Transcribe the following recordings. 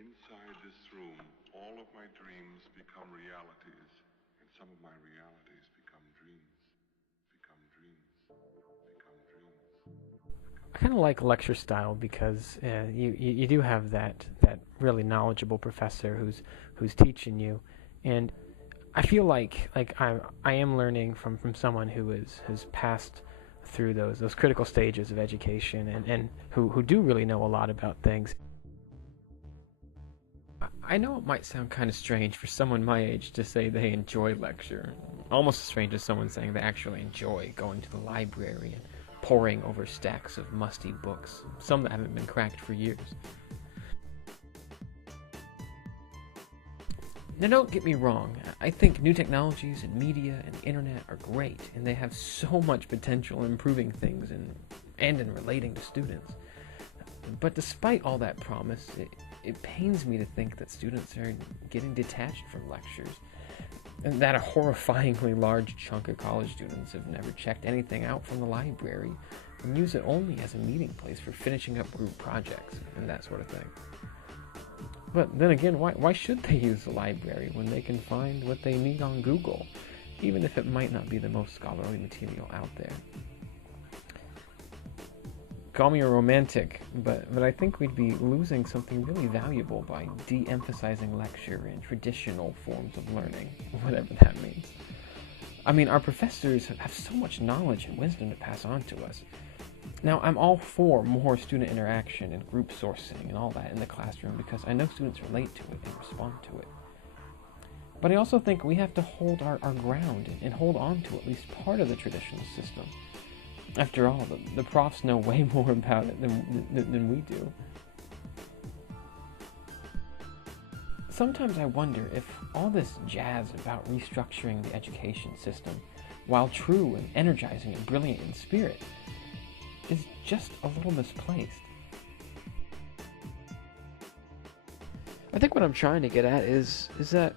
Inside this room, all of my dreams become realities, and some of my realities become dreams, become dreams, become dreams. I kind of like lecture style because you do have that really knowledgeable professor who's teaching you, and I feel like I am learning from someone who has passed through those critical stages of education and who do really know a lot about things. I know it might sound kind of strange for someone my age to say they enjoy lecture, almost as strange as someone saying they actually enjoy going to the library and poring over stacks of musty books, some that haven't been cracked for years. Now don't get me wrong, I think new technologies and media and the internet are great, and they have so much potential in improving things and in relating to students. But despite all that promise, it pains me to think that students are getting detached from lectures, and that a horrifyingly large chunk of college students have never checked anything out from the library and use it only as a meeting place for finishing up group projects and that sort of thing. But then again, why should they use the library when they can find what they need on Google, even if it might not be the most scholarly material out there? Call me a romantic, but I think we'd be losing something really valuable by de-emphasizing lecture and traditional forms of learning, whatever that means. I mean, our professors have so much knowledge and wisdom to pass on to us. Now, I'm all for more student interaction and group sourcing and all that in the classroom because I know students relate to it and respond to it. But I also think we have to hold our ground and hold on to at least part of the traditional system. After all, the profs know way more about it than we do. Sometimes I wonder if all this jazz about restructuring the education system, while true and energizing and brilliant in spirit, is just a little misplaced. I think what I'm trying to get at is that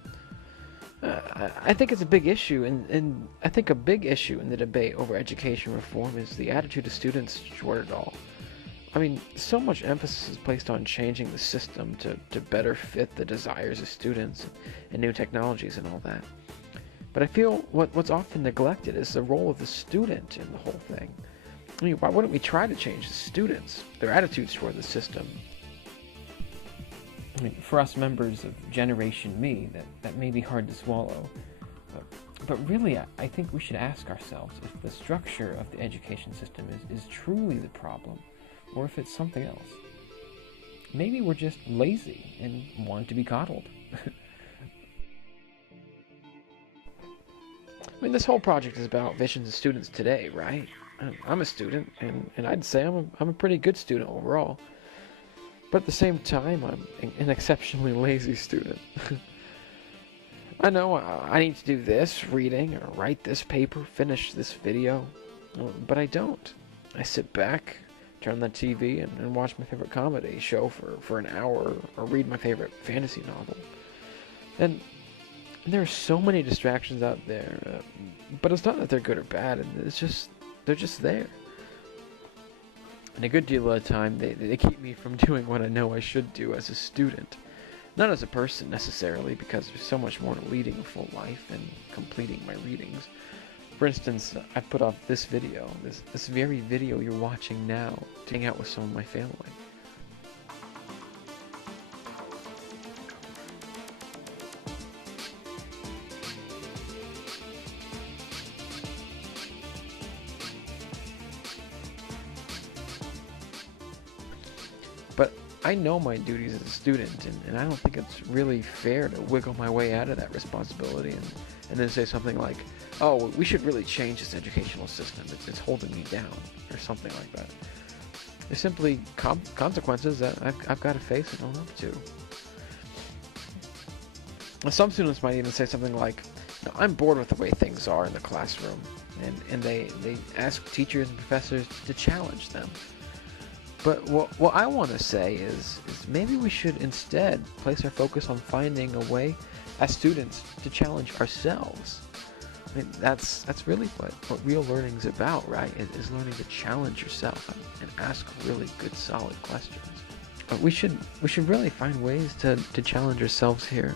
I think it's a big issue, and I think a big issue in the debate over education reform is the attitude of students toward it all. I mean, so much emphasis is placed on changing the system to better fit the desires of students and new technologies and all that. But I feel what's often neglected is the role of the student in the whole thing. I mean, why wouldn't we try to change the students, their attitudes toward the system? I mean, for us members of Generation Me, that may be hard to swallow. But really, I think we should ask ourselves if the structure of the education system is truly the problem, or if it's something else. Maybe we're just lazy and want to be coddled. I mean, this whole project is about visions of students today, right? I'm a student, and I'd say I'm a pretty good student overall. But at the same time, I'm an exceptionally lazy student. I know I need to do this reading, or write this paper, finish this video, but I don't. I sit back, turn on the TV, and watch my favorite comedy show for an hour, or read my favorite fantasy novel. And there are so many distractions out there, but it's not that they're good or bad, and they're just there. And a good deal of the time, they keep me from doing what I know I should do as a student. Not as a person, necessarily, because there's so much more to leading a full life and completing my readings. For instance, I put off this video, this very video you're watching now, to hang out with some of my family. But I know my duties as a student, and I don't think it's really fair to wiggle my way out of that responsibility and then say something like, oh, we should really change this educational system, it's holding me down, or something like that. There's simply consequences that I've got to face and own up to. Some students might even say something like, no, I'm bored with the way things are in the classroom, and they ask teachers and professors to challenge them. But what I want to say is maybe we should instead place our focus on finding a way as students to challenge ourselves. I mean, that's really what real learning's about, right? Is learning to challenge yourself and ask really good, solid questions. we should really find ways to challenge ourselves here.